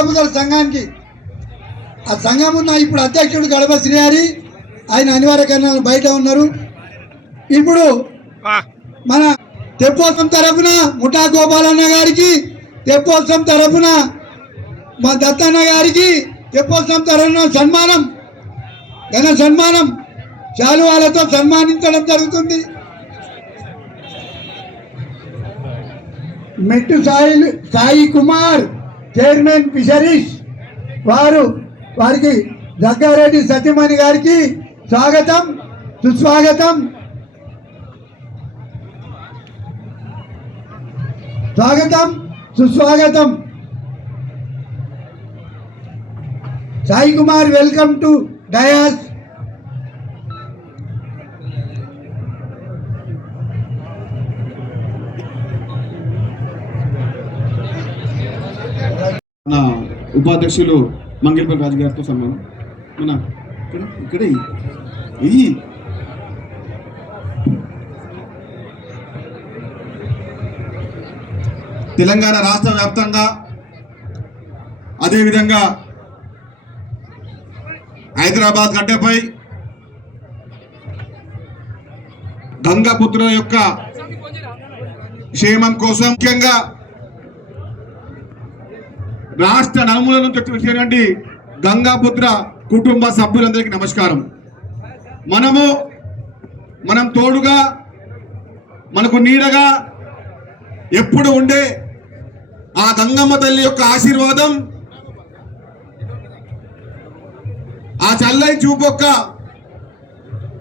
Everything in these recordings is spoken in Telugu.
గంగపుత్రుల సంఘానికి ఆ సంఘం ఉన్న ఇప్పుడు అధ్యక్షుడు గడప శ్రీహరి ఆయన అనివార్య కారణాలు బయట ఉన్నారు. ఇప్పుడు మన తెప్పోత్సవం తరఫున ముఠా గోపాలన్న గారికి, తెప్పోత్సవం తరఫున మా దత్తన్న గారికి తెప్పోత్సవం తరఫున సన్మానం, ఘన సన్మానం శాలువాలతో సన్మానించడం జరుగుతుంది. మెట్టు సాయి కుమార్ చైర్మన్ ఫిషరీస్ వారికి జగ్గారెడ్డి సత్యమణి గారికి స్వాగతం సుస్వాగతం. స్వాగతం సుస్వాగతం. Sai Kumar welcome to dais. నా ఉపాధ్యక్షులు మంగళపల్లి రాజు గారితో సన్మానం. మన ఇక్కడ తెలంగాణ రాష్ట్ర వ్యాప్తంగా అదేవిధంగా హైదరాబాద్ గడ్డపై గంగాపుత్రుల యొక్క క్షేమం కోసం ముఖ్యంగా రాష్ట్ర నలుమూల నుంచి వచ్చినటువంటి గంగాపుత్ర కుటుంబ సభ్యులందరికీ నమస్కారం. మనం తోడుగా మనకు నీడగా ఎప్పుడు ఉండే ఆ గంగమ్మ తల్లి యొక్క ఆశీర్వాదం, ఆ చల్లని చూపొక్క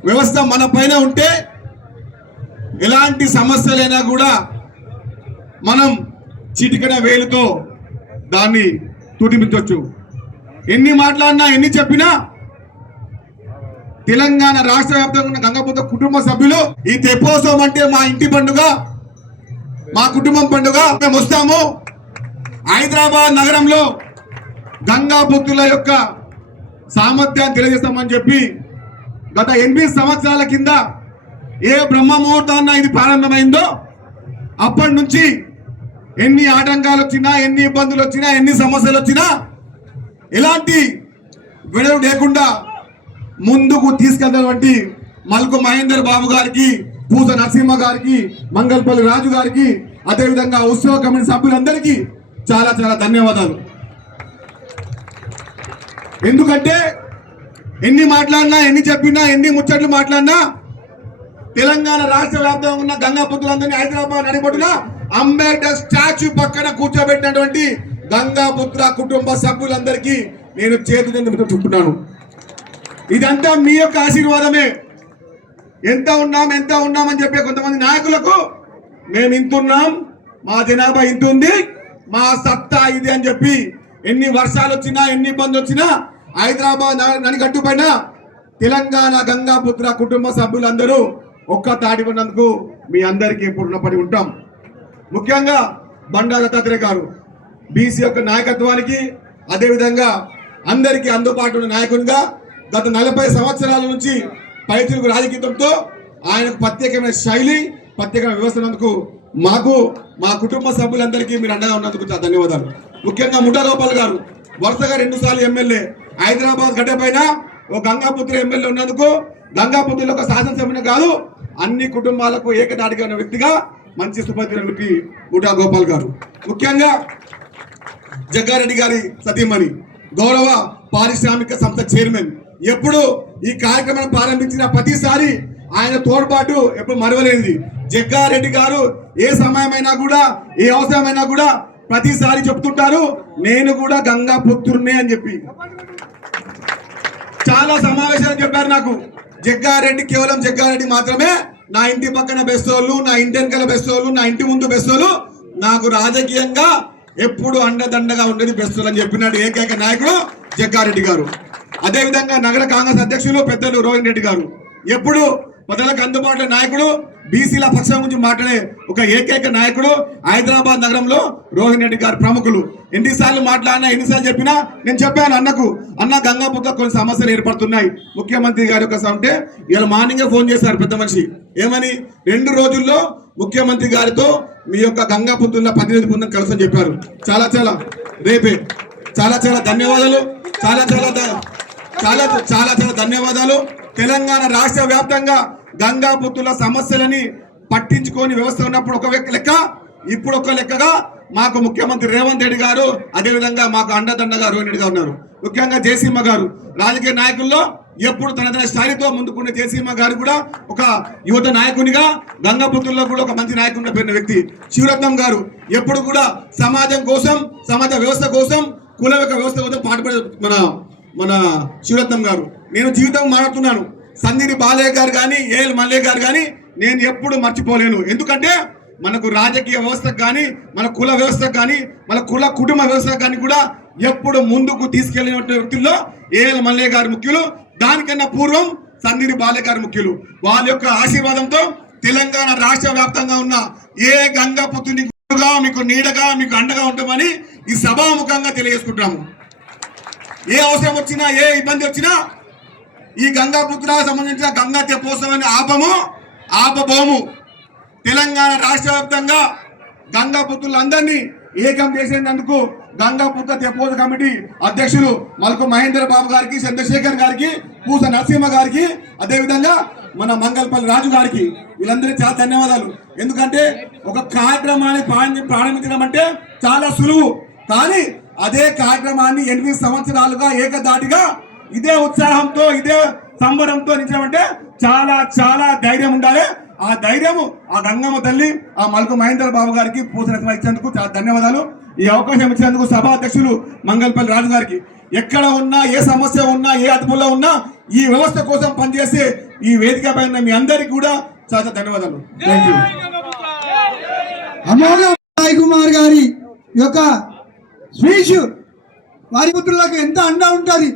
వ్యవస్థ మన పైన ఉంటే ఎలాంటి సమస్యలైనా కూడా మనం చిటికెన వేలుతో దాన్ని తుడిమించవచ్చు. ఎన్ని మాట్లాడినా ఎన్ని చెప్పినా తెలంగాణ రాష్ట్ర వ్యాప్తంగా ఉన్న గంగాపుత్ర కుటుంబ సభ్యులు ఈ తెప్పోత్సవం అంటే మా ఇంటి పండుగ, మా కుటుంబం పండుగ. మేము వస్తాము. హైదరాబాద్ నగరంలో గంగాపుత్రుల యొక్క సామర్థ్యాన్ని తెలియజేస్తామని చెప్పి గత 8 సంవత్సరాల కింద ఏ బ్రహ్మ ముహూర్తాన్న ఇది ప్రారంభమైందో అప్పటి నుంచి ఎన్ని ఆటంకాలు వచ్చినా, ఎన్ని ఇబ్బందులు వచ్చినా, ఎన్ని సమస్యలు వచ్చినా ఎలాంటి విడవ లేకుండా ముందుకు తీసుకెళ్ళినటువంటి మల్కు మహేందర్ బాబు గారికి, పూజ నరసింహ గారికి, మంగళపల్లి రాజు గారికి, అదేవిధంగా ఉత్సవ కమిటీ సభ్యులందరికీ చాలా చాలా ధన్యవాదాలు. ఎందుకంటే ఎన్ని మాట్లాడినా, ఎన్ని చెప్పినా, ఎన్ని ముచ్చట్లు మాట్లాడినా తెలంగాణ రాష్ట్ర వ్యాప్తంగా ఉన్న గంగాపుత్రులందరినీ హైదరాబాద్ నడిబొడ్డున అంబేద్కర్ స్టాచ్యూ పక్కన కూర్చోబెట్టినటువంటి గంగాపుత్ర కుటుంబ సభ్యులందరికీ నేను చేతులు చెప్తున్నాను. ఇదంతా మీ యొక్క ఆశీర్వాదమే. ఎంత ఉన్నామని చెప్పే కొంతమంది నాయకులకు మేము ఇంతున్నాం, మా జనాభా ఇంత ఉంది, మా సత్తా ఇది అని చెప్పి ఎన్ని వర్షాలు వచ్చినా, ఎన్ని ఇబ్బందులు వచ్చినా హైదరాబాద్ నడిగట్టు పైన తెలంగాణ గంగాపుత్ర కుటుంబ సభ్యులందరూ ఒక్క తాటి ఉన్నందుకు మీ అందరికీ ఎప్పుడు రుణపడి ఉంటాం. ముఖ్యంగా బండా దత్తాత్రేయ గారు బీసీ యొక్క నాయకత్వానికి, అదేవిధంగా అందరికీ అందుబాటు ఉన్న నాయకునిగా గత 40 సంవత్సరాల నుంచి పైతిరుగు రాజకీయంతో ఆయనకు ప్రత్యేకమైన శైలి, ప్రత్యేకమైన వ్యవస్థ ఉన్నందుకు మాకు, మా కుటుంబ సభ్యులందరికీ మీరు అండగా ఉన్నందుకు చాలా ధన్యవాదాలు. ముఖ్యంగా ముఠా గోపాల్ గారు వరుసగా 2 సార్లు ఎమ్మెల్యే, హైదరాబాద్ గడ్డ పైన ఓ గంగాపుత్ర ఎమ్మెల్యే ఉన్నందుకు గంగాపుత్రుల ఒక శాసనసభ్యుని కాదు, అన్ని కుటుంబాలకు ఏకదాటిగా ఉన్న వ్యక్తిగా మంచి సుపరిచిన వ్యక్తి ముఠా గోపాల్ గారు. ముఖ్యంగా జగ్గారెడ్డి గారి సతీమణి, గౌరవ పారిశ్రామిక సంస్థ చైర్మన్, ఎప్పుడు ఈ కార్యక్రమం ప్రారంభించిన ప్రతిసారి ఆయన తోడ్పాటు ఎప్పుడు మరవలేనిది. జగ్గారెడ్డి గారు ఏ సమయమైనా కూడా, ఏ అవసరమైనా కూడా ప్రతిసారి చెప్తుంటారు, నేను కూడా గంగాపుత్రున్నే అని చెప్పి. చాలా సమావేశాలు చెప్పారు నాకు. జగ్గారెడ్డి కేవలం జగ్గారెడ్డి మాత్రమే, నా ఇంటి పక్కన బెస్తోళ్ళు, నా ఇంటి వెనకాల బెస్తోళ్ళు, నా ఇంటి ముందు బెస్తోళ్ళు, నాకు రాజకీయంగా ఎప్పుడు అండదండగా ఉండేది బెస్తోళ్ళు అని చెప్పినాడు ఏకైక నాయకుడు జగ్గారెడ్డి గారు. అదేవిధంగా నగర కాంగ్రెస్ అధ్యక్షులు పెద్దలు రోహిన్ రెడ్డి గారు ఎప్పుడు ప్రజలకు అందుబాటులో నాయకుడు, బీసీల పక్షం గురించి మాట్లాడే ఒక ఏకైక నాయకుడు హైదరాబాద్ నగరంలో రోహిన్ రెడ్డి గారు ప్రముఖులు. ఎన్నిసార్లు మాట్లాడినా, ఎన్నిసార్లు చెప్పినా నేను చెప్పాను అన్నకు, అన్న గంగాపుత్ర కొన్ని సమస్యలు ఏర్పడుతున్నాయి, ముఖ్యమంత్రి గారి యొక్క అంటే ఇలా మార్నింగే ఫోన్ చేశారు పెద్ద మనిషి, ఏమని 2 రోజుల్లో ముఖ్యమంత్రి గారితో మీ యొక్క గంగాపుత్రుల ప్రతినిధి బృందం కలుసని చెప్పారు. చాలా రేపే చాలా చాలా ధన్యవాదాలు. చాలా చాలా చాలా చాలా చాలా ధన్యవాదాలు. తెలంగాణ రాష్ట్ర వ్యాప్తంగా గంగాపుత్రుల సమస్యలని పట్టించుకొని వ్యవస్థ ఉన్నప్పుడు ఒక లెక్క, ఇప్పుడు ఒక లెక్కగా మాకు ముఖ్యమంత్రి రేవంత్ రెడ్డి గారు, అదేవిధంగా మాకు అండదండగా రోహిణి రెడ్డి గారు ఉన్నారు. ముఖ్యంగా జయసింహ గారు రాజకీయ నాయకుల్లో ఎప్పుడు తన స్థాయితో ముందుకునే జయసింహ గారు కూడా ఒక యువత నాయకునిగా, గంగాపుత్రుల్లో కూడా ఒక మంచి నాయకుడిగా పేరున్న వ్యక్తి. శివరత్నం గారు ఎప్పుడు కూడా సమాజం కోసం, సమాజ వ్యవస్థ కోసం, కుల వ్యవస్థ కోసం పాటుపడే మన శివరత్నం గారు. నేను జీవితం మాట్లాడుతున్నాను. సందిరి బాలయ్య గారు కానీ, ఏఎల్ మల్లయ్య గారు కానీ నేను ఎప్పుడు మర్చిపోలేను. ఎందుకంటే మనకు రాజకీయ వ్యవస్థకు కానీ, మన కుల వ్యవస్థకు కానీ, మన కుల కుటుంబ వ్యవస్థకు కానీ కూడా ఎప్పుడు ముందుకు తీసుకెళ్లిన వ్యక్తుల్లో ఏఎల్ మల్లయ్య గారు ముఖ్యులు. దానికన్నా పూర్వం సందిరి బాలయ్య గారు ముఖ్యులు. వాళ్ళ యొక్క ఆశీర్వాదంతో తెలంగాణ రాష్ట్ర వ్యాప్తంగా ఉన్న ఏ గంగాపుత్రుని మీకు నీడగా, మీకు అండగా ఉంటామని ఈ సభాముఖంగా తెలియజేసుకుంటాము. ఏ అవసరం వచ్చినా, ఏ ఇబ్బంది వచ్చినా ఈ గంగాపుత్రకు సంబంధించిన గంగా తెప్పోత్సవాన్ని ఆపబోము. తెలంగాణ రాష్ట్ర వ్యాప్తంగా గంగాపుత్రులందరినీ ఏకం చేసేందుకు గంగాపుత్ర తెప్పోత్సవ కమిటీ అధ్యక్షులు మల్కు మహేంద్ర బాబు గారికి, చంద్రశేఖర్ గారికి, పూస నరసింహ గారికి, అదేవిధంగా మన మంగళపల్లి రాజు గారికి, వీళ్ళందరికీ చాలా ధన్యవాదాలు. ఎందుకంటే ఒక కార్యక్రమాన్ని ప్రారంభించడం అంటే చాలా సులువు, కానీ అదే కార్యక్రమాన్ని 8 సంవత్సరాలుగా ఏకదాటిగా ఇదే ఉత్సాహంతో, ఇదే సంబరంతో నిలిచామంటే చాలా చాలా ధైర్యం ఉండాలి. ఆ ధైర్యము ఆ గంగమ్మ తల్లి, ఆ మల్కు మహేంద్ర బాబు గారికి, పూసరత్న ఇచ్చేందుకు చాలా ధన్యవాదాలు. ఈ అవకాశం ఇచ్చినందుకు సభాధ్యక్షులు మంగళపల్లి రాజు గారికి, ఎక్కడ ఉన్నా, ఏ సమస్య ఉన్నా, ఏ అదుపులో ఉన్నా ఈ వ్యవస్థ కోసం పనిచేసే ఈ వేదిక పైన మీ అందరికీ కూడా చాలా ధన్యవాదాలు. Thank you. అమోఘ సాయి కుమార్ గారి యొక్క స్పీచ్ వారి పుత్రులకు ఎంత అండా ఉంటుంది.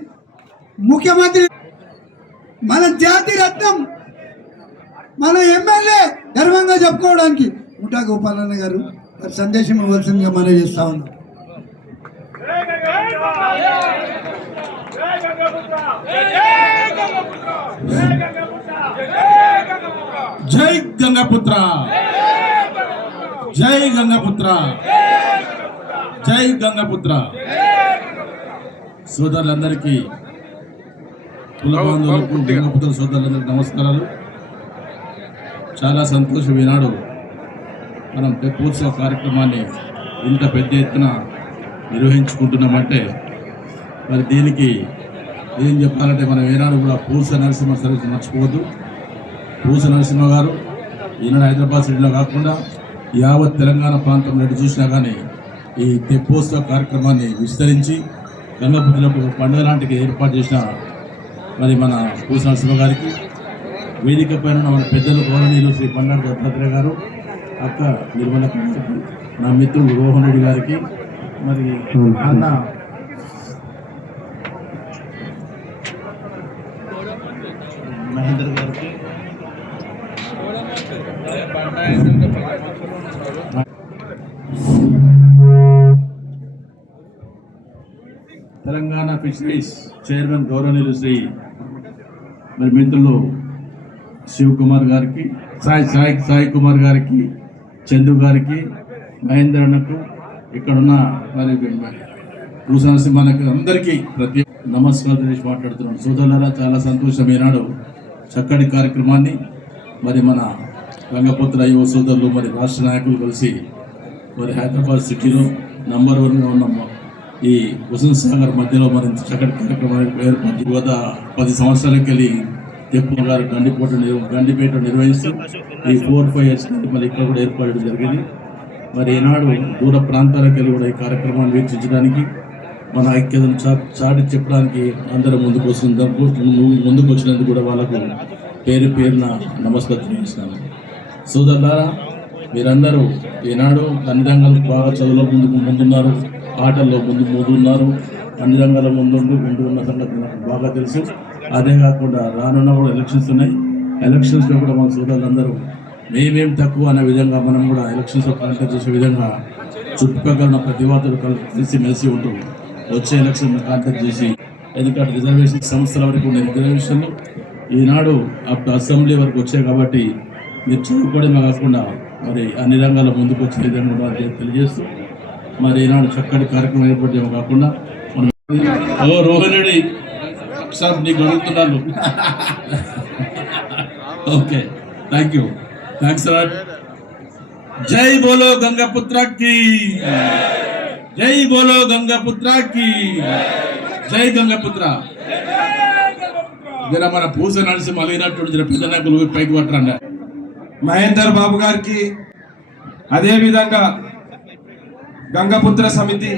ముఖ్యమంత్రి, మన జాతి రత్నం, మన ఎమ్మెల్యే గర్వంగా చెప్పుకోవడానికి ముఠా గోపాలన్న గారు వారి సందేశం ఇవ్వాల్సిందిగా మనం చేస్తా ఉన్నాం. జై గంగాపుత్ర, జై గంగాపుత్ర, జై గంగాపుత్ర. సోదరులందరికీ, కుల బంధువులకు, గంగాపుత్ర సోదరులందరికీ నమస్కారాలు. చాలా సంతోషం. ఈనాడు మనం తెప్పోత్సవ కార్యక్రమాన్ని ఇంత పెద్ద ఎత్తున నిర్వహించుకుంటున్నామంటే మరి దీనికి ఏం చెప్పాలంటే మనం ఏనాడు కూడా పూస నరసింహ సర్వీస్ మర్చిపోవద్దు. పూస నరసింహ గారు ఈనాడు హైదరాబాద్ సిటీలో కాకుండా యావత్ తెలంగాణ ప్రాంతంలో ఎటు చూసినా కానీ ఈ తెప్పోత్సవ కార్యక్రమాన్ని విస్తరించి గంగాపుత్రులకు పండుగ లాంటికి ఏర్పాటు చేసిన మరి మన పూస నరసింహ గారికి, వేదిక పైన మన పెద్దలు గౌరవనీయులు శ్రీ బండారు దత్తాత్రేయ గారు, అక్క నిర్మల గారికి, నా మిత్రుడు రోహన్ రెడ్డి గారికి, మరి అన్న మహేందర్ గారికి, తెలంగాణ ఫిషరీస్ చైర్మన్ గౌరవనీయులు శ్రీ మరి మిత్రులు శివకుమార్ గారికి, సాయి కుమార్ గారికి, చందు గారికి, మహేంద్ర అన్నకు, ఇక్కడున్న మరి పూస నరసింహకి అందరికీ ప్రతి నమస్కారం చేసి మాట్లాడుతున్నాను. సోదరులారా, చాలా సంతోషం. ఈనాడు చక్కటి కార్యక్రమాన్ని మరి మన గంగపుత్ర యువ సోదరులు మరి రాష్ట్ర నాయకులు కలిసి మరి హైదరాబాద్ సిటీలో నంబర్ 1గా ఉన్న ఈ హుస్సేన్ సాగర్ మధ్యలో మరి చక్కటి కార్యక్రమాన్ని ఏర్పాటు గత 10 సంవత్సరాలకి వెళ్ళి తెప్పు గారు గండిపేట నిర్వహిస్తూ ఈ 4-5 ఇయర్స్ మళ్ళీ ఇక్కడ కూడా ఏర్పాటు జరిగింది. మరి ఈనాడు దూర ప్రాంతాలకు వెళ్ళి కూడా ఈ కార్యక్రమాన్ని వీక్షించడానికి, మన ఐక్యతను చాటి చెప్పడానికి అందరూ ముందుకు వచ్చినందుకు కూడా వాళ్ళకు పేరున నమస్కారం చేస్తున్నాను. సోదరులారా, మీరందరూ ఈనాడు అన్ని రంగాలు బాగా చదువులో ముందున్నారు, ఆటల్లో ముందున్నారు, అన్ని రంగాల ముందు ఉన్న సంగతి నాకు బాగా తెలుసు. అదే కాకుండా రానున్న కూడా ఎలక్షన్స్ ఉన్నాయి. ఎలక్షన్స్లో కూడా మన సోదరులందరూ మేమేం తక్కువ అనే విధంగా మనం కూడా ఎలక్షన్స్లో కాంటాక్ట్ చేసే విధంగా చుట్టుపక్కల ఉన్న ప్రతి వార్తలు కలిసి ఉంటూ వచ్చే ఎలక్షన్ కాంటాక్ట్ చేసి, ఎందుకంటే రిజర్వేషన్ సంస్థల వరకు ఉన్న రిజర్వేషన్లు ఈనాడు అసెంబ్లీ వరకు వచ్చాయి కాబట్టి మీరు చదువుకోవడమే కాకుండా మరి అన్ని రంగాల ముందుకు వచ్చే విధంగా తెలియజేస్తూ మరి ఈనాడు చక్కటి కార్యక్రమం ఏర్పడేమో కాకుండా మన ఓ రోహన్ రెడ్డి సార్ నీకు అడుగుతున్నాను. Okay, thanks sir. జై బోలో గంగపుత్ర కి, జై బోలో గంగపుత్ర కి, జై గంగపుత్ర. జర మన పూస నడిచి మలిగినట్టు జర పెద్ద నాయకులు పైకి పట్టరండి. మహేందర్ బాబు గారికి, అదేవిధంగా గంగపుత్ర సమితి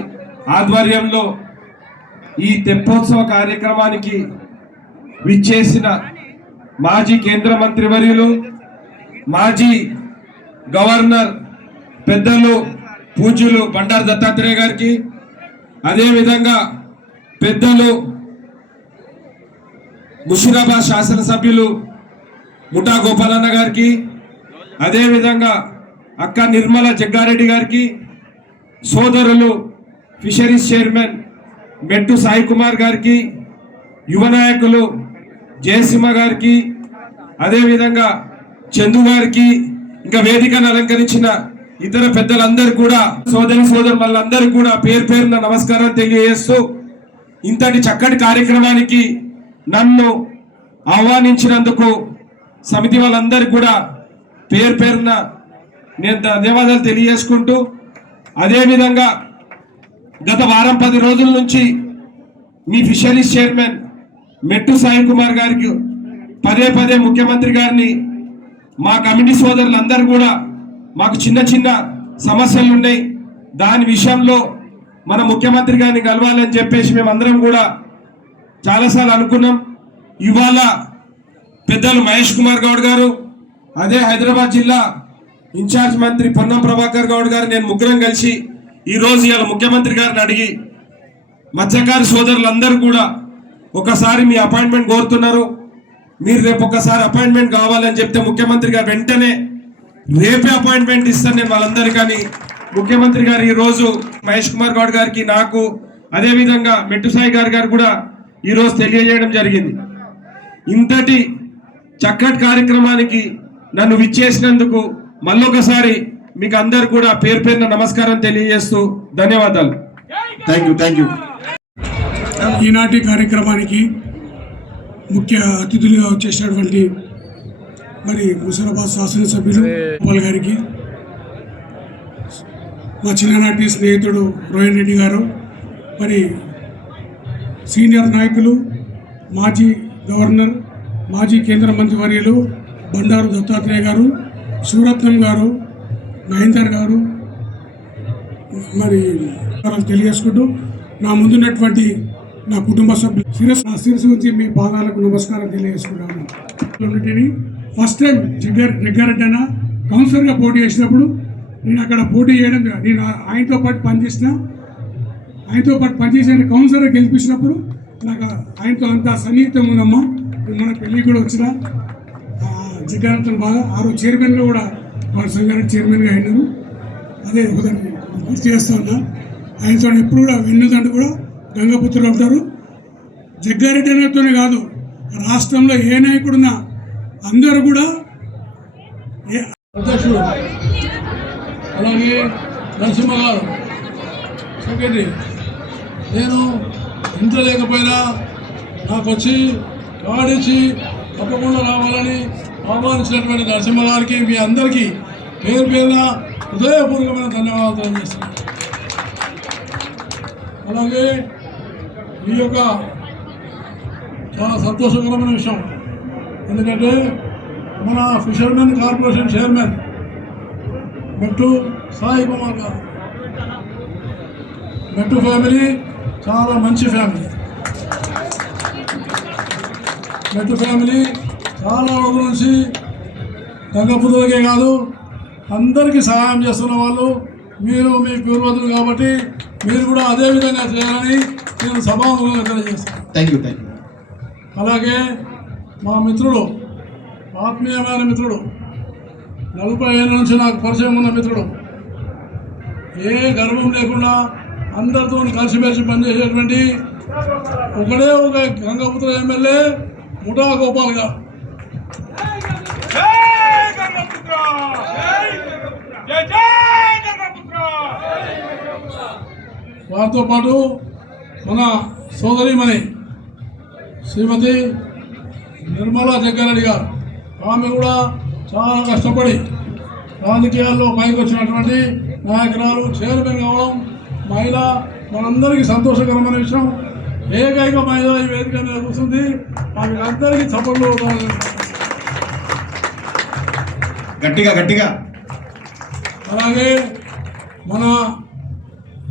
ఆధ్వర్యంలో ఈ తెప్పోత్సవ కార్యక్రమానికి విచ్చేసిన మాజీ కేంద్ర మంత్రివర్యులు, మాజీ గవర్నర్ పెద్దలు పూజ్యులు బండారు దత్తాత్రేయ గారికి, అదేవిధంగా పెద్దలు ముషిరాబాద్ శాసనసభ్యులు ముఠా గోపాలన్న గారికి, అదేవిధంగా అక్క నిర్మల జగ్గారెడ్డి గారికి, సోదరులు ఫిషరీస్ చైర్మన్ మెట్టు సాయి కుమార్ గారికి, యువ నాయకులు జయసింహ గారికి, అదేవిధంగా చందు గారికి, ఇంకా వేదికను అలంకరించిన ఇతర పెద్దలందరూ కూడా, సోదరులందరూ కూడా పేరు పేరున నమస్కారం తెలియజేస్తూ, ఇంతటి చక్కటి కార్యక్రమానికి నన్ను ఆహ్వానించినందుకు సమితి వాళ్ళందరికీ కూడా పేరు పేరున నేను ధన్యవాదాలు తెలియజేసుకుంటూ, అదేవిధంగా గత వారం 10 రోజుల నుంచి మీ ఫిషరీస్ చైర్మన్ మెట్టు సాయి కుమార్ గారికి పదే ముఖ్యమంత్రి గారిని, మా కమిటీ సోదరులందరూ కూడా మాకు చిన్న చిన్న సమస్యలు ఉన్నాయి, దాని విషయంలో మన ముఖ్యమంత్రి గారిని కలవాలని చెప్పేసి మేమందరం కూడా చాలాసార్లు అనుకున్నాం. ఇవాళ పెద్దలు మహేష్ కుమార్ గౌడ్ గారు, అదే హైదరాబాద్ జిల్లా ఇన్ఛార్జ్ మంత్రి పొన్నం ప్రభాకర్ గౌడ్ గారు, నేను ముగ్గురం కలిసి ఈరోజు ఇవాళ ముఖ్యమంత్రి గారిని అడిగి మత్స్యకారు సోదరులందరూ కూడా ఒకసారి మీ అపాయింట్మెంట్ కోరుతున్నారు, మీరు రేపు ఒకసారి అపాయింట్మెంట్ కావాలని చెప్తే ముఖ్యమంత్రి గారు వెంటనే రేపే అపాయింట్మెంట్ ఇస్తాను నేను వాళ్ళందరికీ. కానీ ముఖ్యమంత్రి గారు ఈరోజు మహేష్ కుమార్ గౌడ్ గారికి, నాకు, అదేవిధంగా మెట్టు సాయి గారు కూడా ఈరోజు తెలియజేయడం జరిగింది. ఇంతటి చక్కటి కార్యక్రమానికి నన్ను విచ్చేసినందుకు మళ్ళొకసారి మీకు అందరు కూడా పేరు పేరున నమస్కారం తెలియజేస్తూ ధన్యవాదాలు. Thank you. ఈనాటి కార్యక్రమానికి ముఖ్య అతిథులుగా వచ్చేసినటువంటి మరి ముషిరాబాద్ శాసనసభ్యులు గోపాల్ గారికి, మా చిన్ననాటి స్నేహితుడు రోహన్ రెడ్డి గారు, మరి సీనియర్ నాయకులు మాజీ గవర్నర్, మాజీ కేంద్ర మంత్రివర్యులు బండారు దత్తాత్రేయ గారు, శివరత్నం గారు, మహేందర్ గారు, మరి తెలియజేసుకుంటూ నా ముందున్నటువంటి నా కుటుంబ సభ్యులు శిరస్సు నుంచి మీ పాదాలకు నమస్కారం తెలియజేసుకుంటాను. ఫస్ట్ టైం జగ్గారెడ్డి అన్న కౌన్సిలర్గా పోటీ చేసినప్పుడు నేను అక్కడ పోటీ చేయడం, నేను ఆయనతో పాటు పనిచేసిన కౌన్సిలర్గా గెలిపించినప్పుడు నాకు ఆయనతో అంత సన్నిహితం ఉందమ్మా. మన పెళ్ళికి కూడా వచ్చిన జగ్గారెడ్డి బాగా ఆ రోజు చైర్మన్గా కూడా వాళ్ళ సంగారెడ్డి చైర్మన్గా అయినారు. అదే ఒకదాన్ని గుర్తు చేస్తూ ఉన్నా. ఆయనతో ఎప్పుడు కూడా వెన్నుదండ కూడా గంగపుత్రులు ఉంటారు. జగ్గారెడ్డి అనేతోనే కాదు, రాష్ట్రంలో ఏ నాయకుడున్నా అందరూ కూడా అధ్యక్షుడు, అలాగే నరసింహ గారు సెక్రటరీ, నేను ఇంట్లో లేకపోయినా నాకు వచ్చి కాడిచ్చి తప్పకుండా రావాలని ఆహ్వానించినటువంటి నరసింహ గారికి, మీ అందరికీ పేరు పేరున హృదయపూర్వకమైన ధన్యవాదాలు తెలియజేస్తున్నాను. అలాగే ఈ యొక్క చాలా సంతోషకరమైన విషయం, ఎందుకంటే మన ఫిషర్మెన్ కార్పొరేషన్ చైర్మన్ మెట్టు సాయి కుమార్ గారు, మెట్టు ఫ్యామిలీ చాలా మంచి ఫ్యామిలీ. మెట్టు ఫ్యామిలీ చాలా రోజుల నుంచి గంగపుత్రులకే కాదు అందరికీ సహాయం చేస్తున్న వాళ్ళు మీరు, మీ పూర్వజులు, కాబట్టి మీరు కూడా అదే విధంగా చేయాలని నేను సభాముఖంగా తెలియజేస్తాను. Thank you. అలాగే మా మిత్రుడు, ఆత్మీయమైన మిత్రుడు, 40 ఏళ్ళ నుంచి నాకు పరిచయం ఉన్న మిత్రుడు, ఏ గర్వం లేకుండా అందరితో కలిసిమెలిసి పనిచేసేటువంటి ఒకడే ఒక గంగపుత్ర ఎమ్మెల్యే ముఠా గోపాల్ గారు. వారితో పాటు మన సోదరిమణి శ్రీమతి నిర్మలా జగ్గారెడ్డి గారు, ఆమె కూడా చాలా కష్టపడి రాజకీయాల్లో పైకి వచ్చినటువంటి నాయకురాలు, చైర్మన్ కావడం మహిళ మనందరికీ సంతోషకరమైన విషయం. ఏకైక మహిళ ఈ వేదిక మీద కూర్చుంది. ఆమె అందరికీ చప్పట్లు గట్టిగా గట్టిగా. అలాగే మన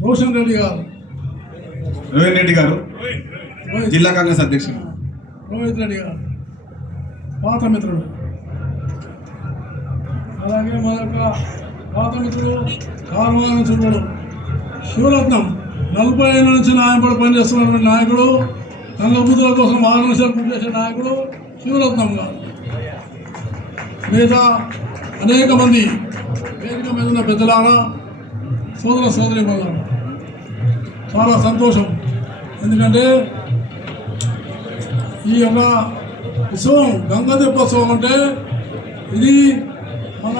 రోషన్ రెడ్డి గారు, రోహిత్ రెడ్డి గారు జిల్లా కాంగ్రెస్ అధ్యక్షుడు. రోహిత్ రెడ్డి గారు పాత మిత్రుడు. అలాగే మన యొక్క పాత మిత్రుడు కారువాన చూడు శివరత్నం, 40 ఏళ్ళ నుంచి నాయకుడు పనిచేస్తున్నటువంటి నాయకుడు, రంగబుద్ధుల కోసం ఆర్గనైజేషన్ పూర్తి చేసే నాయకుడు శివరత్నం గారు. మిగతా అనేక మంది వేదిక మీద ఉన్న పెద్దలారా, సోదర సోదరి మల్లారా, చాలా సంతోషం. ఎందుకంటే ఈ యొక్క ఉత్సవం గంగా తెప్పోత్సవం అంటే ఇది మన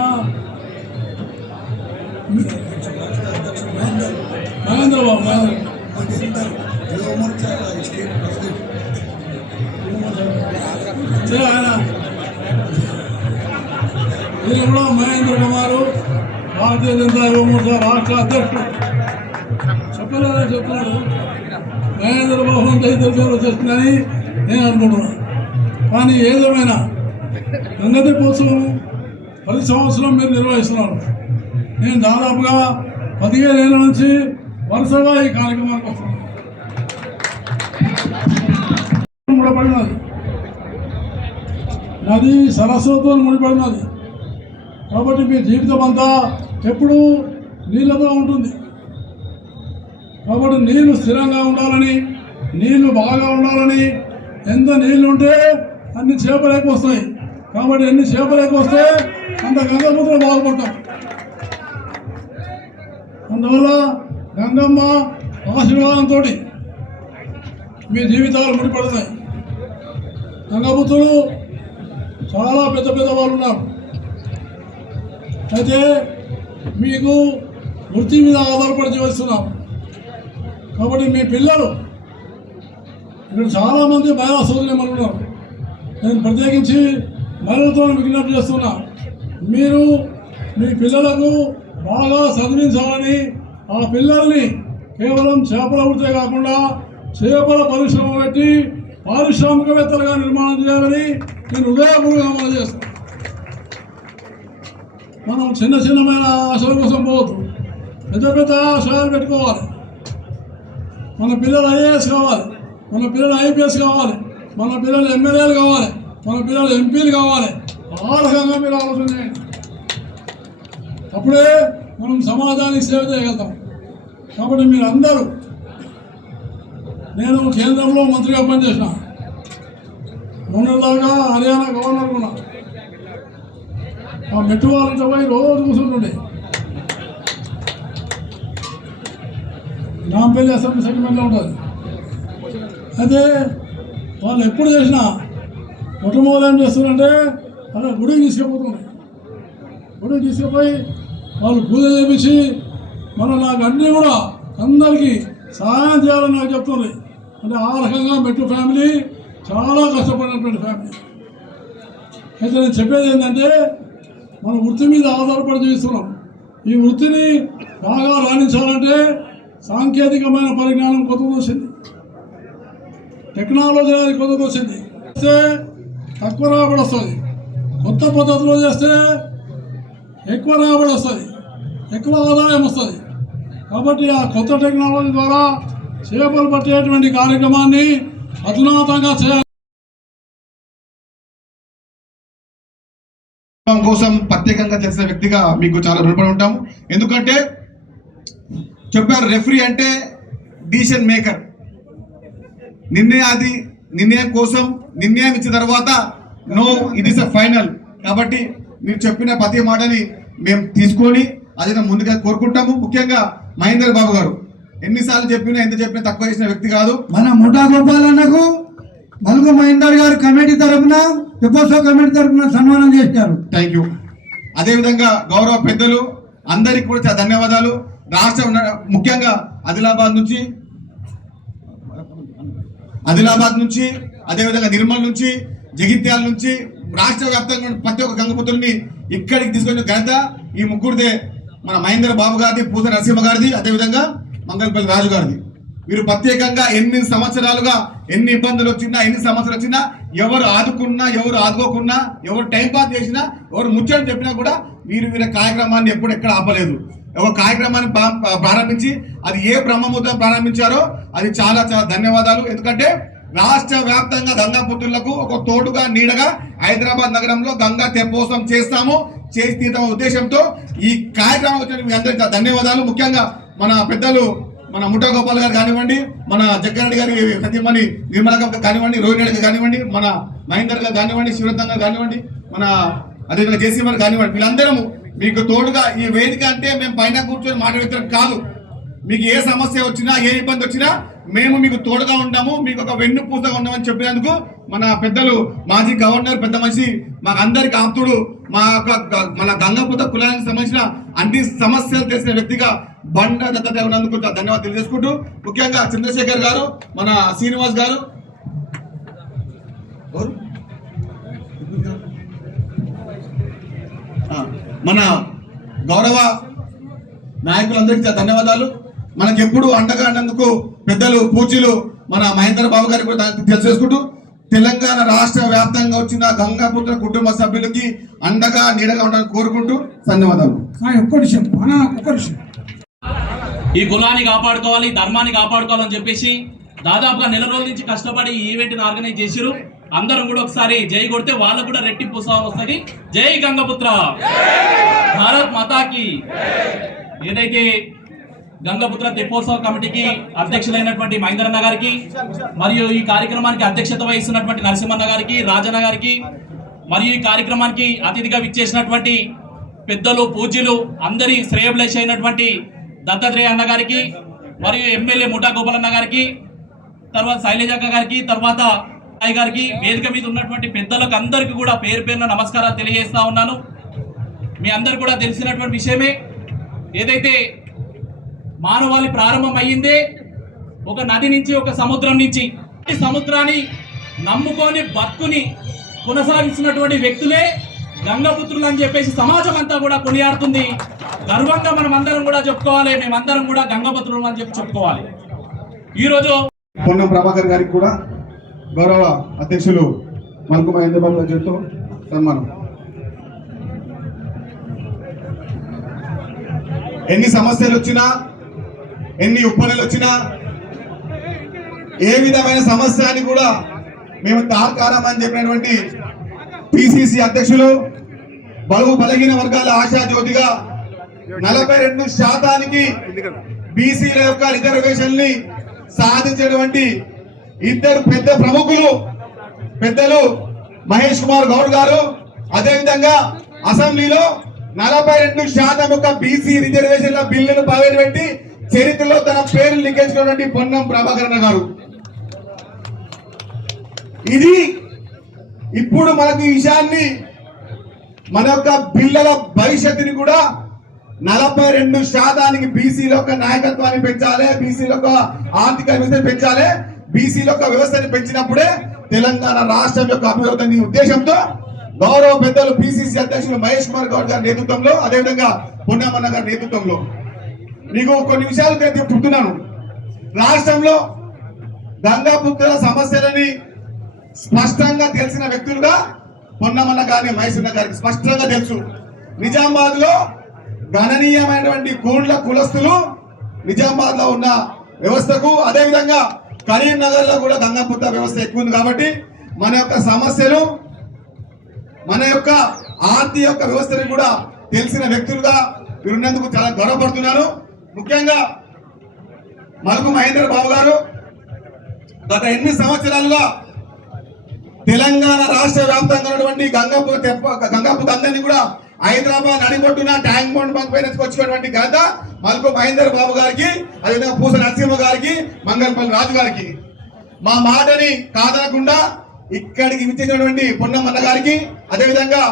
మహేంద్ర బాబు ఆయన ఈయన కూడా మహేంద్ర కుమారు, భారతీయ జనతా యువమోర్చా రాష్ట్ర అధ్యక్షుడు. చెప్తున్నాడు మహేంద్ర బాబు అంటే ఇద్దరు పేరు వచ్చేస్తుందని నేను అనుకుంటున్నాను. కానీ ఏదేమైనా గంగా తెప్పోత్సవం 10 సంవత్సరం మీరు నిర్వహిస్తున్నారు. నేను దాదాపుగా 15 ఏళ్ళ నుంచి వరుసగా ఈ కార్యక్రమానికి వస్తున్నాను. ముడిపడినది నది సరస్వతితో ముడిపడినది కాబట్టి మీ జీవితం అంతా ఎప్పుడూ నీళ్ళతో ఉంటుంది. కాబట్టి నీళ్లు స్థిరంగా ఉండాలని, నీళ్లు బాగా ఉండాలని, ఎంత నీళ్లు ఉంటే అన్ని చేపలు ఎక్కువ వస్తాయి. కాబట్టి ఎన్ని చేపలు ఎక్కువ వస్తే అంత గంగమ్మతో బాగుపడతాం. అందువల్ల గంగమ్మ ఆశీర్వాదంతో మీ జీవితాలు ముడిపడతాయి. గంగపుత్రులు చాలా పెద్ద పెద్ద వాళ్ళు ఉన్నారు. అయితే మీకు వృత్తి మీద ఆధారపడి జీవిస్తున్నారు. కాబట్టి మీ పిల్లలు ఇక్కడ చాలామంది మహిళా సోదరులు ఉన్నారు. నేను ప్రత్యేకించి మహిళలతో విజ్ఞప్తి చేస్తున్నా, మీరు మీ పిల్లలకు బాగా చదివించాలని, ఆ పిల్లల్ని కేవలం చేపల వృత్తే కాకుండా చేపల పరిశ్రమ పెట్టి పారిశ్రామికవేత్తలుగా నిర్మాణం చేయాలని నేను హృదయపూర్వకంగా మనం చేస్తాను. మనం చిన్న చిన్నమైన ఆశల కోసం పోవద్దు, పెద్ద పెద్ద ఆశయాలు పెట్టుకోవాలి. మన పిల్లలు ఐఏఎస్ కావాలి, మన పిల్లలు ఐపీఎస్ కావాలి, మన పిల్లలు ఎమ్మెల్యేలు కావాలి, మన పిల్లలు ఎంపీలు కావాలి. ఆ రకంగా మీరు ఆలోచన చేయండి. అప్పుడే మనం సమాజానికి సేవ చేయగలుగుతాం. కాబట్టి మీరు అందరూ, నేను కేంద్రంలో మంత్రిగా పనిచేసిన, మొన్నలాగా హర్యానా గవర్నర్ ఉన్నా. ఆ మెట్రో వాళ్ళంతా పోయి రోజు కూర్చుంటుండే. నాంపల్లి అసెంబ్లీ సెగ్మెంట్లో ఉంటుంది. అయితే వాళ్ళు ఎప్పుడు చేసినా మొట్టమొదటి ఏం చేస్తున్నారంటే అలా గుడికి తీసుకుపోతున్నాయి. గుడికి తీసుకుపోయి వాళ్ళు పూజ చేపించి నాకు అన్నీ కూడా అందరికీ సహాయం చేయాలని నాకు చెప్తుంది. అంటే ఆ రకంగా మెట్రో ఫ్యామిలీ చాలా కష్టపడినటువంటి ఫ్యామిలీ. అయితే నేను చెప్పేది ఏంటంటే మన వృత్తి మీద ఆధారపడి జీవిస్తున్నాం. ఈ వృత్తిని బాగా రాణించాలంటే సాంకేతికమైన పరిజ్ఞానం కొత్తది వచ్చింది, టెక్నాలజీ అనేది కొత్తది వచ్చింది. చేస్తే తక్కువ రాబడి వస్తుంది, కొత్త పద్ధతిలో చేస్తే ఎక్కువ రాబడి వస్తుంది, ఎక్కువ ఆదాయం వస్తుంది. కాబట్టి ఆ కొత్త టెక్నాలజీ ద్వారా చేపలు పట్టేటువంటి కార్యక్రమాన్ని అధునాతంగా చేయాలి. కోసం ప్రత్యేకంగా తెలిసిన వ్యక్తిగా మీకు చాలా రుణపడి ఉంటాం. ఎందుకంటే చెప్పారు, రెఫరీ అంటే డిసిషన్ మేకర్. నిర్ణయం కోసం నిర్ణయం ఇచ్చిన తర్వాత no it is a final. కాబట్టి మీరు చెప్పిన ప్రతి మాటని మేము తీసుకొని అది ముందుగా కోరుకుంటాము. ముఖ్యంగా మహేందర్ బాబు గారు ఎన్నిసార్లు చెప్పినా ఎంత చెప్పినా తక్కువ చేసిన వ్యక్తి కాదు. మన ముఠా గోపాలన్నకు మల్గు మహేందర్ గారు కమిటీ తరఫున, తెప్పోత్సవ కమిటీ తరఫున సన్మానం చేశారు. Thank you. అదేవిధంగా గౌరవ పెద్దలు అందరికీ కూడా చాలా ధన్యవాదాలు. రాష్ట్ర ముఖ్యంగా ఆదిలాబాద్ నుంచి ఆదిలాబాద్ నుంచి, అదేవిధంగా నిర్మల్ నుంచి, జగిత్యాల నుంచి రాష్ట్ర వ్యాప్తంగా ప్రతి ఒక్క గంగపుత్రుల్ని ఇక్కడికి తీసుకొచ్చిన ఘనత ఈ ముగ్గురిదే. మన మహేంద్ర బాబు గారిది, పూస నరసింహ గారిది, అదేవిధంగా మంగళపల్లి రాజు గారిది. వీరు ప్రత్యేకంగా ఎన్ని సంవత్సరాలుగా ఎన్ని ఇబ్బందులు వచ్చినా, ఎన్ని సమస్యలు వచ్చినా, ఎవరు ఆదుకున్నా, ఎవరు ఆదుకోకున్నా, ఎవరు టైం పాస్ చేసినా, ఎవరు ముచ్చని చెప్పినా కూడా వీరి కార్యక్రమాన్ని ఎప్పుడు ఎక్కడ ఆపలేదు. ఒక కార్యక్రమాన్ని ప్రారంభించి అది ఏ బ్రహ్మముహూర్తం ప్రారంభించారో అది చాలా చాలా ధన్యవాదాలు. ఎందుకంటే రాష్ట్ర వ్యాప్తంగా గంగాపుత్రులకు ఒక తోడుగా నీడగా హైదరాబాద్ నగరంలో గంగా తెప్పోత్సవం చేస్తాము, చేసి తీద్దాం ఉద్దేశంతో ఈ కార్యక్రమం వచ్చిన మీ అందరికీ ధన్యవాదాలు. ముఖ్యంగా మన పెద్దలు మన ముఠా గోపాల్ గారు కానివ్వండి, మన జగ్గారెడ్డి గారి సతీమణి నిర్మల గారు కానివ్వండి, రోహిణి గారు కానివ్వండి, మన మహేందర్ గారు కానివ్వండి, శివరత్నం గారు కానివ్వండి, మన అదేవిధంగా జేసీ గారు కానివ్వండి, వీళ్ళందరము మీకు తోడుగా ఈ వేదిక అంటే మేము పైన కూర్చొని మాట్లాడతాం కాదు. మీకు ఏ సమస్య వచ్చినా, ఏ ఇబ్బంది వచ్చినా మేము మీకు తోడుగా ఉంటాము, మీకు ఒక వెన్నుపూసగా ఉన్నామని చెప్పినందుకు మన పెద్దలు మాజీ గవర్నర్ పెద్ద మనిషి మాకు అందరికి ఆప్తుడు, మన గంగాపుత్ర కులానికి సంబంధించిన అన్ని సమస్యలు తెలిసిన వ్యక్తిగా బండ దత్తత ఉన్నందుకు ధన్యవాదాలు తెలియజేసుకుంటూ, ముఖ్యంగా చంద్రశేఖర్ గారు, మన శ్రీనివాస్ గారు, మన గౌరవ నాయకులందరికీ ధన్యవాదాలు. మనకెప్పుడు అండగా అన్నందుకు పెద్దలు పూజలు మన మహేంద్ర బాబు గారికి కూడా తెలియజేసుకుంటూ, తెలంగాణ రాష్ట్ర వ్యాప్తంగా వచ్చిన గంగాపుత్ర కుటుంబ సభ్యులకి అండగా నీడగా ఉండాలని కోరుకుంటూ ధన్యవాదాలు. ఈ కులాన్ని కాపాడుకోవాలి, ధర్మాన్ని కాపాడుకోవాలని చెప్పేసి దాదాపుగా నెల రోజుల నుంచి కష్టపడి ఈ ఈవెంట్ని ఆర్గనైజ్ చేశారు. అందరం కూడా ఒకసారి జై కొడితే వాళ్ళకు కూడా రెట్టింపు ఉత్సాహం వస్తుంది. జై గంగపుత్ర, భారత్ మాతాకి. ఏదైతే గంగపుత్ర తెప్పోత్సవ కమిటీకి అధ్యక్షులైనటువంటి మహేంద్రన్న గారికి, మరియు ఈ కార్యక్రమానికి అధ్యక్షత వహిస్తున్నటువంటి నరసింహన్న గారికి, రాజన్న గారికి, మరియు ఈ కార్యక్రమానికి అతిథిగా విచ్చేసినటువంటి పెద్దలు పూజ్యులు అందరి శ్రేయభిలాషి అయినటువంటి దత్తాత్రేయ అన్న గారికి, మరియు ఎమ్మెల్యే ముఠా గోపాలన్న గారికి, తర్వాత శైలజక్క గారికి, తర్వాత సాయి గారికి, వేదిక మీద ఉన్నటువంటి పెద్దలకు అందరికీ కూడా పేరు పేరున నమస్కారాలు తెలియజేస్తా ఉన్నాను. మీ అందరు కూడా తెలిసినటువంటి విషయమే, ఏదైతే మానవాళి ప్రారంభం అయ్యిందే ఒక నది నుంచి, ఒక సముద్రం నుంచి. సముద్రాన్ని నమ్ముకొని బతుకుని కొనసాగిస్తున్నటువంటి వ్యక్తులే గంగపుత్రులు అని చెప్పేసి సమాజం అంతా కూడా కొనియాడుతుంది. గర్వంగా మనం అందరం కూడా చెప్పుకోవాలి, మేమందరం కూడా గంగపుత్రులు అని చెప్పి చెప్పుకోవాలి. ఈరోజు పొన్నం ప్రభాకర్ గారికి కూడా గౌరవ అధ్యక్షులు మల్కు మహేంద్ర బాబు గారి చేతితో సన్మానం. ఎన్ని సమస్యలు వచ్చినా, ఎన్ని ఉప్పనలు వచ్చినా, ఏ విధమైన సమస్య అని కూడా మేము తార్కారం అని చెప్పినటువంటి పిసిసి అధ్యక్షులు, బలుగు బలహీన వర్గాల ఆశాజ్యోతిగా 42% బీసీల యొక్క రిజర్వేషన్ ని సాధించినటువంటి ఇద్దరు పెద్ద ప్రముఖులు పెద్దలు మహేష్ కుమార్ గౌడ్ గారు, అదేవిధంగా అసెంబ్లీలో 42% యొక్క బీసీ రిజర్వేషన్ల బిల్లును ప్రవేశపెట్టి చరిత్రలో తన పేరు లిఖించుకున్నటువంటి పొన్నం ప్రభాకరణ గారు. ఇది ఇప్పుడు మనకు ఈ విషయాన్ని, మన యొక్క బిల్లుల భవిష్యత్తుని కూడా 42% బీసీల యొక్క నాయకత్వాన్ని పెంచాలి, బీసీల యొక్క ఆర్థిక వ్యవస్థను పెంచాలి. బీసీల యొక్క వ్యవస్థని పెంచినప్పుడే తెలంగాణ రాష్ట్రం యొక్క అభివృద్ధి ఉద్దేశంతో గౌరవ పెద్దలు పిసిసి అధ్యక్షులు మహేష్ కుమార్ గౌడ్ గారి నేతృత్వంలో, అదేవిధంగా పొన్నమన్న గారి నేతృత్వంలో మీకు కొన్ని విషయాలు చెప్తున్నాను. రాష్ట్రంలో గంగాపుత్రుల సమస్యలని స్పష్టంగా తెలిసిన వ్యక్తులుగా పొన్నమన్న గారి, మహేశ్వర గారికి స్పష్టంగా తెలుసు. నిజామాబాద్ లో గణనీయమైనటువంటి కూండ్ల కులస్తులు నిజామాబాద్ లో ఉన్న వ్యవస్థకు, అదేవిధంగా కరీంనగర్ లో కూడా గంగాపుత్ర వ్యవస్థ ఎక్కువ ఉంది. కాబట్టి మన యొక్క సమస్యలు, మన యొక్క ఆర్థిక యొక్క వ్యవస్థని కూడా తెలిసిన వ్యక్తులుగా మీరున్నందుకు చాలా గౌరవపడుతున్నాను. ముఖ్యంగా మల్కు మహేంద్ర బాబు గారు గత 8 సంవత్సరాలుగా తెలంగాణ రాష్ట్ర వ్యాప్తంగా ఉన్నటువంటి గంగాపుత్ర అందరినీ కూడా హైదరాబాద్ నడిబొట్టున ట్యాంక్ బండ్ బంక్ పైన వచ్చినటువంటి ఘనత మల్కు మహేందర్ బాబు గారికి, అదేవిధంగా పూస నరసింహ గారికి, మంగళపల్లి రాజు గారికి. మా మాటని కాదనకుండా ఇక్కడికి విచ్చేసినటువంటి పొన్నమన్న గారికి, అదేవిధంగా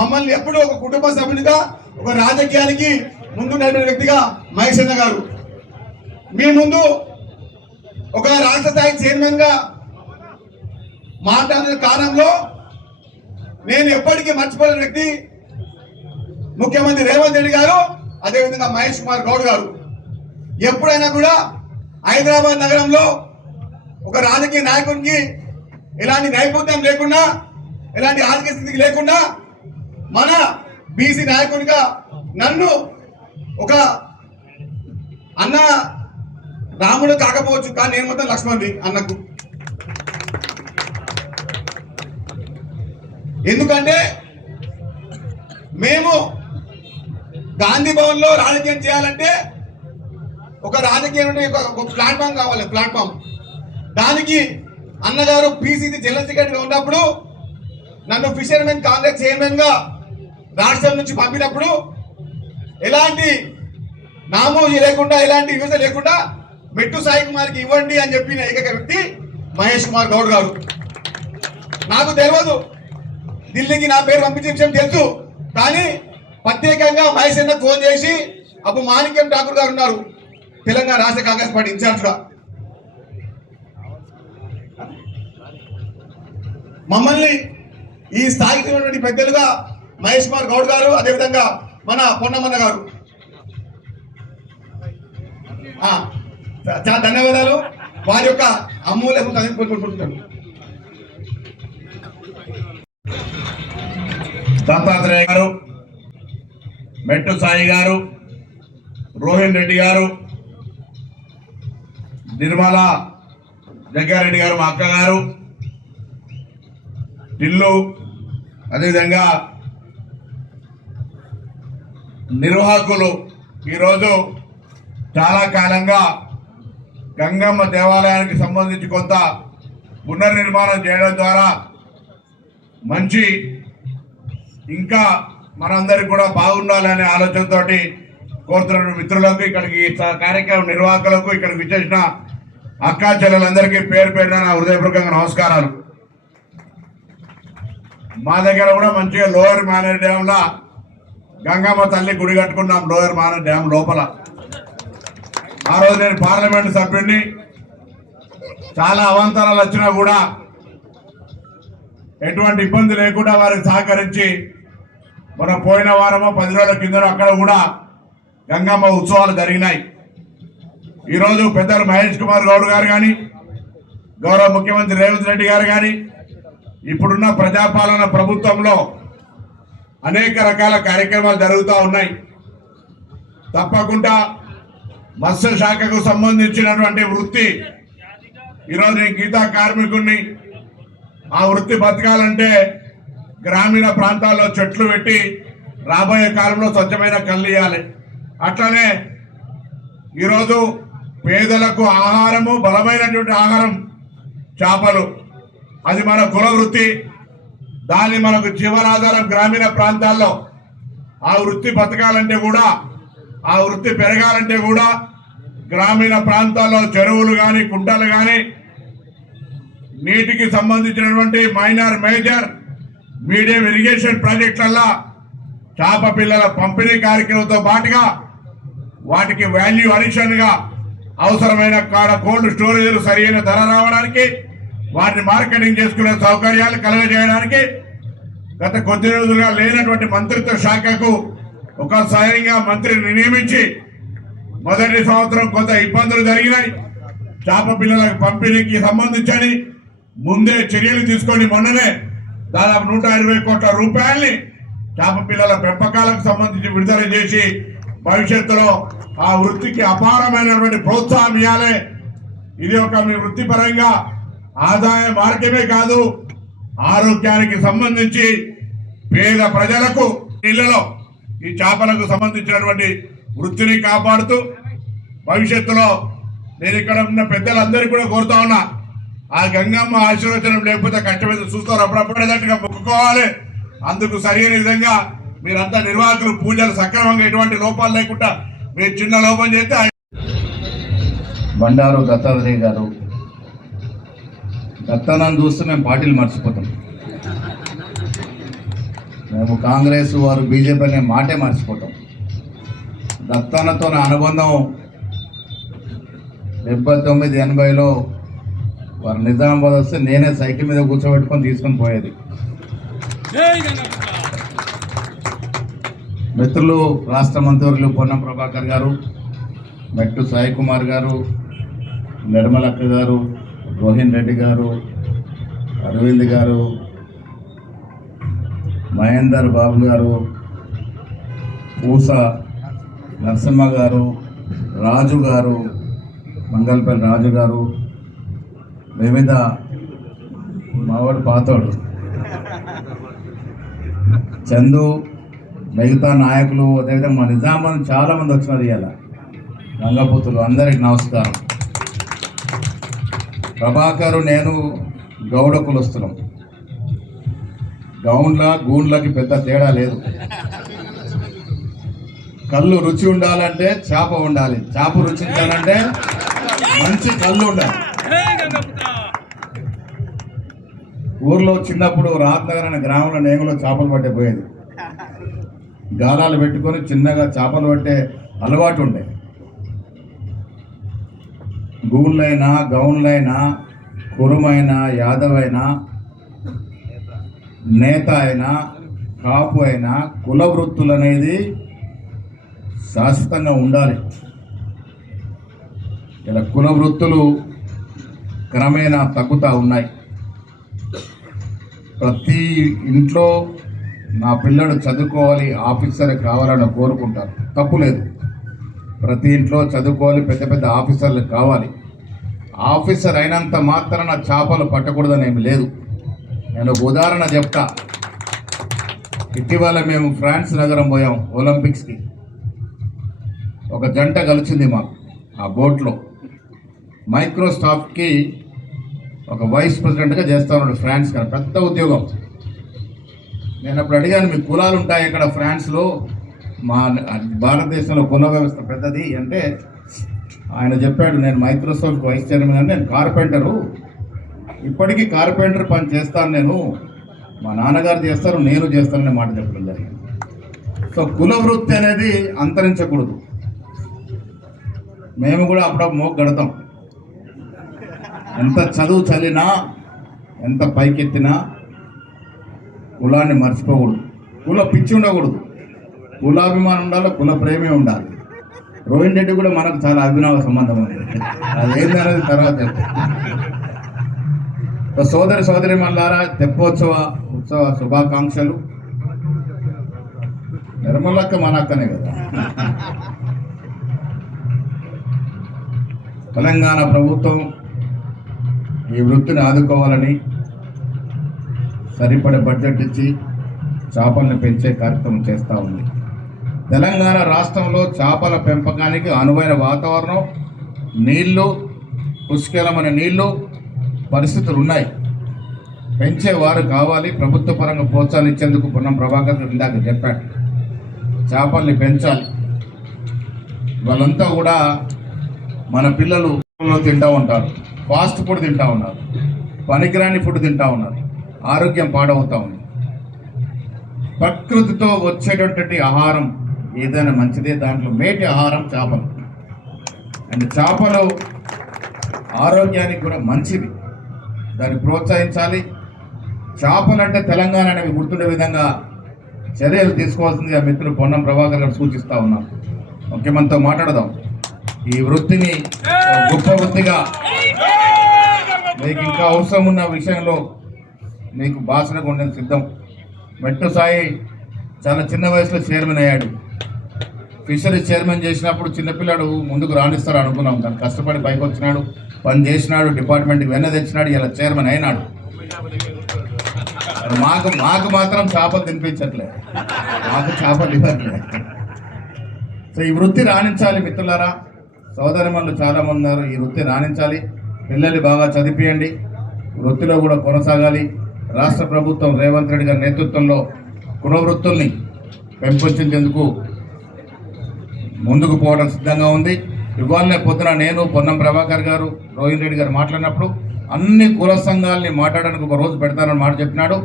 మమ్మల్ని ఎప్పుడూ ఒక కుటుంబ సభ్యునిగా, ఒక రాజకీయానికి ముందు నడిపిన వ్యక్తిగా మహేష్ అన్న గారు, మీ ముందు ఒక రాష్ట్ర స్థాయి చైర్మన్ గా మాట్లాడిన కారణంలో నేను ఎప్పటికీ మర్చిపోయిన వ్యక్తి ముఖ్యమంత్రి రేవంత్ రెడ్డి గారు, అదేవిధంగా మహేష్ కుమార్ గౌడ్ గారు. ఎప్పుడైనా కూడా హైదరాబాద్ నగరంలో ఒక రాజకీయ నాయకునికి ఎలాంటి నైపుణ్యం లేకుండా, ఎలాంటి ఆర్థిక స్థితికి లేకుండా మన బీసీ నాయకునిగా నన్ను ఒక అన్న రాముడు కాకపోవచ్చు, కానీ నేను మొత్తం లక్ష్మణుడి అన్నకు. ఎందుకంటే మేము గాంధీ భవన్ లో రాజకీయం చేయాలంటే ఒక రాజకీయం ఒక ప్లాట్ఫామ్ కావాలి, ప్లాట్ఫామ్. దానికి అన్నగారు పీసీసీ జనరల్ సెక్రటరీగా ఉన్నప్పుడు నన్ను ఫిషర్మెన్ కాంగ్రెస్ చైర్మన్ గా రాష్ట్రం నుంచి పంపినప్పుడు ఎలాంటి నామోజీ లేకుండా, ఎలాంటి యూజ లేకుండా మెట్టు సాయి కుమార్కి ఇవ్వండి అని చెప్పిన ఏకైక వ్యక్తి మహేష్ కుమార్ గౌడ్ గారు. నాకు తెలియదు, ఢిల్లీకి నా పేరు పంపించే విషయం తెలుసు, కానీ ప్రత్యేకంగా మహేష్ అన్న ఫోన్ చేసి, అప్పుడు మాణిక్యం ఠాకూర్ గారు ఉన్నారు తెలంగాణ రాష్ట్ర కాంగ్రెస్ పార్టీ ఇన్ఛార్జ్గా, మమ్మల్ని ఈ స్థాయికి ఉన్నటువంటి పెద్దలుగా మహేష్ కుమార్ గౌడ్ గారు, అదేవిధంగా మన పొన్నమన్న గారు, చాలా ధన్యవాదాలు. వారి యొక్క అమూల్యము కోరుకుంటున్నాను. దత్తాత్రేయ గారు, మెట్టు సాయి గారు, రోహిన్ రెడ్డి గారు, నిర్మల జగ్గారెడ్డి గారు మా అక్కగారు, టిల్లు, అదేవిధంగా నిర్వాహకులు. ఈరోజు చాలా కాలంగా గంగమ్మ దేవాలయానికి సంబంధించి కొంత పునర్నిర్మాణం చేయడం ద్వారా మంచి ఇంకా మనందరికి కూడా బాగుండాలనే ఆలోచనతో కోరుతున్న మిత్రులకు, ఇక్కడికి కార్యక్రమం నిర్వాహకులకు, ఇక్కడికి విచ్చేసిన అక్కా చెల్లెలందరికీ పేరు పేరున నా హృదయపూర్వకంగా నమస్కారాలు. మా దగ్గర కూడా మంచిగా లోయర్ మేనర్ డ్యాంలా గంగమ్మ తల్లి గుడి కట్టుకున్నాం, లోయర్ మేనర్ డ్యామ్ లోపల. ఆ రోజు నేను పార్లమెంట్ సభ్యుడిని, చాలా అవాంతరాలు వచ్చినా కూడా ఎటువంటి ఇబ్బంది లేకుండా వారికి సహకరించి మన పోయిన వారమో 10 రోజుల కింద అక్కడ కూడా గంగమ్మ ఉత్సవాలు జరిగినాయి. ఈరోజు పెద్దలు మహేష్ కుమార్ గౌడ్ గారు కానీ, గౌరవ ముఖ్యమంత్రి రేవంత్ రెడ్డి గారు కానీ, ఇప్పుడున్న ప్రజాపాలన ప్రభుత్వంలో అనేక రకాల కార్యక్రమాలు జరుగుతూ ఉన్నాయి. తప్పకుండా మత్స్య శాఖకు సంబంధించినటువంటి వృత్తి, ఈరోజు నేను గీతా కార్మికుడిని, ఆ వృత్తి బతకాలంటే గ్రామీణ ప్రాంతాల్లో చెట్లు పెట్టి రాబోయే కాలంలో స్వచ్ఛమైన కళ్ళు ఇవ్వాలి. అట్లనే ఈరోజు పేదలకు ఆహారము, బలమైనటువంటి ఆహారం చేపలు, అది మన కుల వృత్తి. దాన్ని మనకు జీవనాధారం గ్రామీణ ప్రాంతాల్లో. ఆ వృత్తి బతకాలంటే కూడా, ఆ వృత్తి పెరగాలంటే కూడా గ్రామీణ ప్రాంతాల్లో చెరువులు కానీ, కుంటలు కానీ, నీటికి సంబంధించినటువంటి మైనర్, మేజర్, మీడియం ఇరిగేషన్ ప్రాజెక్టులలో చేప పిల్లల పంపిణీ కార్యక్రమంతో పాటుగా వాటికి వాల్యూ అడిషన్ గా అవసరమైన కాడ కోల్డ్ స్టోరేజ్ సరైన ధర రావడానికి, వాటిని మార్కెటింగ్ చేసుకునే సౌకర్యాలు కలుగజేయడానికి గత కొద్ది రోజులుగా లేనటువంటి మంత్రిత్వ శాఖకు ఒక స్వయంగా మంత్రిని నియమించి, మొదటి సంవత్సరం కొంత ఇబ్బందులు జరిగినాయి చేప పిల్లలకు పంపిణీకి సంబంధించి ముందే చర్యలు తీసుకొని మొన్ననే దాదాపు 120 కోట్ల రూపాయల్ని చేప పిల్లల పెంపకాలకు సంబంధించి విడుదల చేసి భవిష్యత్తులో ఆ వృత్తికి అపారమైనటువంటి ప్రోత్సాహం ఇవ్వాలి. ఇది ఒక మీ వృత్తిపరంగా ఆదాయ మార్గమే కాదు, ఆరోగ్యానికి సంబంధించి పేద ప్రజలకు ఇళ్లలో ఈ చేపలకు సంబంధించినటువంటి వృత్తిని కాపాడుతూ భవిష్యత్తులో నేను ఇక్కడ ఉన్న పెద్దలందరికీ కూడా కోరుతా ఉన్నా, ఆ గంగమ్మ ఆశీర్వచనం లేకపోతే కష్టమైతే చూస్తారు, అప్పుడప్పుడేటట్టుగా మొక్కుకోవాలి. అందుకు సరైన విధంగా మీరంతా నిర్వాహకులు పూజలు సక్రమంగా ఎటువంటి లోపాలు లేకుండా మీరు చిన్న లోపం చేస్తే. బండారు దత్తాత్రేయ గారు, దత్తానాన్ని చూస్తే మేము పార్టీలు మర్చిపోతాం. మేము కాంగ్రెస్ వారు బీజేపీ అనే మాటే మర్చిపోతాం. దత్తానతో నా అనుబంధం 79-80లో వారు నిజామాబాద్ వస్తే నేనే సైకిల్ మీద కూర్చోబెట్టుకొని తీసుకొని పోయేది. మిత్రులు రాష్ట్ర మంత్రివర్యులు పొన్నం ప్రభాకర్ గారు, మెట్టు సాయి కుమార్ గారు, నిర్మలక్క గారు, రోహిన్ రెడ్డి గారు, అరవింద్ గారు, మహేందర్ బాబు గారు, పూస నరసింహ గారు, రాజు గారు, మంగళపల్లి రాజు గారు, వివిధ మావాడు పాతోడు చందు, మిగతా నాయకులు, అదేవిధంగా మా నిజామాబాద్ చాలామంది వచ్చినారు ఇవాళ గంగపుత్రులు. అందరికి నమస్కారం. ప్రభాకరు నేను గౌడ కులస్తున్నాం. గూండ్లకి పెద్ద తేడా లేదు. కళ్ళు రుచి ఉండాలంటే చేప ఉండాలి, చేప రుచించాలంటే మంచి కళ్ళు ఉండాలి. ఊర్లో చిన్నప్పుడు రాత్నగర్ అనే గ్రామంలో నేగులో చేపలు పట్టే పోయేది. గాలాలు పెట్టుకొని చిన్నగా చేపలు పట్టే అలవాటు ఉండే. గూళ్ళైనా గౌన్లైనా కురుమైనా యాదవ్ అయినా నేత అయినా కాపు అయినా కుల వృత్తులు అనేది శాశ్వతంగా ఉండాలి. ఇలా కుల వృత్తులు క్రమేణా తగ్గుతూ ఉన్నాయి. ప్రతి ఇంట్లో నా పిల్లడు చదువుకోవాలి, ఆఫీసర్ కావాలని కోరుకుంటారు, తప్పులేదు. ప్రతి ఇంట్లో చదువుకోవాలి, పెద్ద పెద్ద ఆఫీసర్లు కావాలి. ఆఫీసర్ అయినంత మాత్రాన చేపలు పట్టకూడదని ఏమి లేదు. నేను ఒక ఉదాహరణ చెప్తా. ఇటీవల మేము ఫ్రాన్స్ నగరం పోయాం ఒలింపిక్స్కి. ఒక జంట కలిసింది మాకు ఆ బోట్లో. మైక్రోసాఫ్ట్కి ఒక వైస్ ప్రెసిడెంట్గా చేస్తా ఉన్నాడు ఫ్రాన్స్ గారు, పెద్ద ఉద్యోగం. నేను అప్పుడు అడిగాను, మీ కులాలు ఉంటాయి ఇక్కడ ఫ్రాన్స్లో, మా భారతదేశంలో కుల వ్యవస్థ పెద్దది అంటే ఆయన చెప్పాడు, నేను మైక్రోసాఫ్ట్ వైస్ చైర్మన్ అని, నేను కార్పెంటరు, ఇప్పటికీ కార్పెంటర్ పని చేస్తాను నేను, మా నాన్నగారు చేస్తారు నేను చేస్తాననే మాట చెప్పడం జరిగింది. సో కుల వృత్తి అనేది అంతరించకూడదు. మేము కూడా అప్పుడప్పుడు మోక గడతాం. ఎంత చదువు చదివినా ఎంత పైకెత్తినా కులాన్ని మర్చిపోకూడదు, కుల పిచ్చి ఉండకూడదు, కులాభిమానం ఉండాలి, కుల ప్రేమే ఉండాలి. రోహిన్ రెడ్డి కూడా మనకు చాలా అభినవ సంబంధం ఉంది, అదేంటనేది తర్వాత చెప్తాను. సోదరి మల్లారా, తెప్పోత్సవ శుభాకాంక్షలు. నిర్మలక్క మన అక్కనే కదా. తెలంగాణ ప్రభుత్వం ఈ వృత్తిని ఆదుకోవాలని సరిపడే బడ్జెట్ ఇచ్చి చేపలను పెంచే కార్యక్రమం చేస్తూ ఉంది. తెలంగాణ రాష్ట్రంలో చేపల పెంపకానికి అనువైన వాతావరణం, నీళ్లు, పుష్కలమైన నీళ్లు, పరిస్థితులు ఉన్నాయి. పెంచేవారు కావాలి. ప్రభుత్వ పరంగా ప్రోత్సహించేందుకు పొన్నం ప్రభాకర్ ఇందాక చెప్పాడు, చేపల్ని పెంచాలి. వాళ్ళంతా కూడా మన పిల్లలు తింటూ ఉంటారు, ఫాస్ట్ ఫుడ్ తింటూ ఉన్నారు, పనికిరాని ఫుడ్ తింటూ ఉన్నారు, ఆరోగ్యం పాడవుతూ ఉంది. ప్రకృతితో వచ్చేటటువంటి ఆహారం ఏదైనా మంచిదే, దాంట్లో మేటి ఆహారం చేపలు. అండ్ చేపలు ఆరోగ్యానికి కూడా మంచిది, దాన్ని ప్రోత్సహించాలి. చేపలు అంటే తెలంగాణ అనేవి గుర్తుండే విధంగా చర్యలు తీసుకోవాల్సిందిగా మిత్రులు పొన్నం ప్రభాకర్ గారు సూచిస్తూ ఉన్నాం. ముఖ్యమంత్రితో మాట్లాడదాం. ఈ వృత్తిని గొప్ప వృత్తిగా మీకు ఇంకా అవసరం ఉన్న విషయంలో మీకు భాషలకు ఉండేది సిద్ధం. మెట్టు సాయి చాలా చిన్న వయసులో చైర్మన్ అయ్యాడు. ఫిషరీస్ చైర్మన్ చేసినప్పుడు చిన్నపిల్లాడు ముందుకు రాణిస్తారు అనుకున్నాం, కానీ కష్టపడి పైకి వచ్చినాడు, పని చేసినాడు, డిపార్ట్మెంట్కి వెన్న తెచ్చినాడు, ఇలా చైర్మన్ అయినాడు. మాకు మాత్రం చేపలు తినిపించట్లేదు, మాకు చేపలు ఇవ్వట్లేదు. సో ఈ వృత్తి రాణించాలి మిత్రులారా, సోదరిమణులు చాలామంది ఉన్నారు. ఈ వృత్తి రాణించాలి, పిల్లల్ని బాగా చదివించండి, వృత్తిలో కూడా కొనసాగాలి. రాష్ట్ర ప్రభుత్వం రేవంత్ రెడ్డి గారి నేతృత్వంలో కుల వృత్తుల్ని పెంపొందించేందుకు ముందుకు పోవడం సిద్ధంగా ఉంది. ఇవాళనే పొద్దున నేను, పొన్నం ప్రభాకర్ గారు, రోహిన్ రెడ్డి గారు మాట్లాడినప్పుడు అన్ని కుల సంఘాలని మాట్లాడడానికి ఒక రోజు పెడతారని మాట చెప్పినాడు.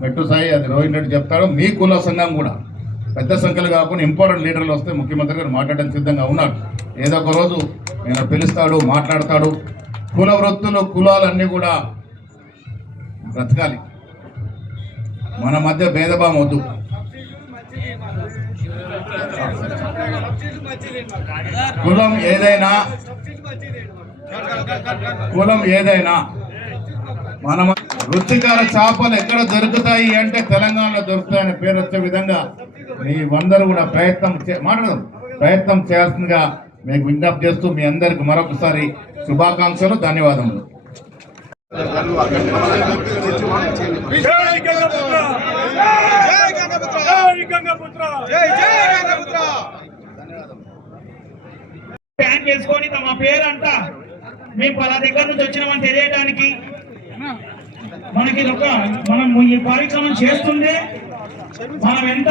మెట్టు సాయి అది రోహిన్ రెడ్డి చెప్తాడు. మీ కుల సంఘం కూడా పెద్ద సంఖ్యలు కాకుండా ఇంపార్టెంట్ లీడర్లు వస్తే ముఖ్యమంత్రి గారు మాట్లాడడానికి సిద్ధంగా ఉన్నాడు. ఏదో ఒక రోజు నేను పిలుస్తాడు, మాట్లాడతాడు. కుల వృత్తులు కులాలన్నీ కూడా బ్రతకాలి. మన మధ్య భేదభావం వద్దు. కులం ఏదైనా మన రుచికర చేపలు ఎక్కడ దొరుకుతాయి అంటే తెలంగాణలో దొరుకుతాయని పేరు వచ్చే విధంగా మీరందరూ కూడా ప్రయత్నం చేయాల్సిందిగా మీకు విజ్ఞప్తి చేస్తూ మీ అందరికి మరొకసారి శుభాకాంక్షలు, ధన్యవాదములు. ప్లాన్ చేసుకొని తమ పేరంట మేము పలా దగ్గర నుంచి వచ్చినామని తెలియడానికి మనకి మనం ఈ కార్యక్రమం చేస్తుండే మనం ఎంత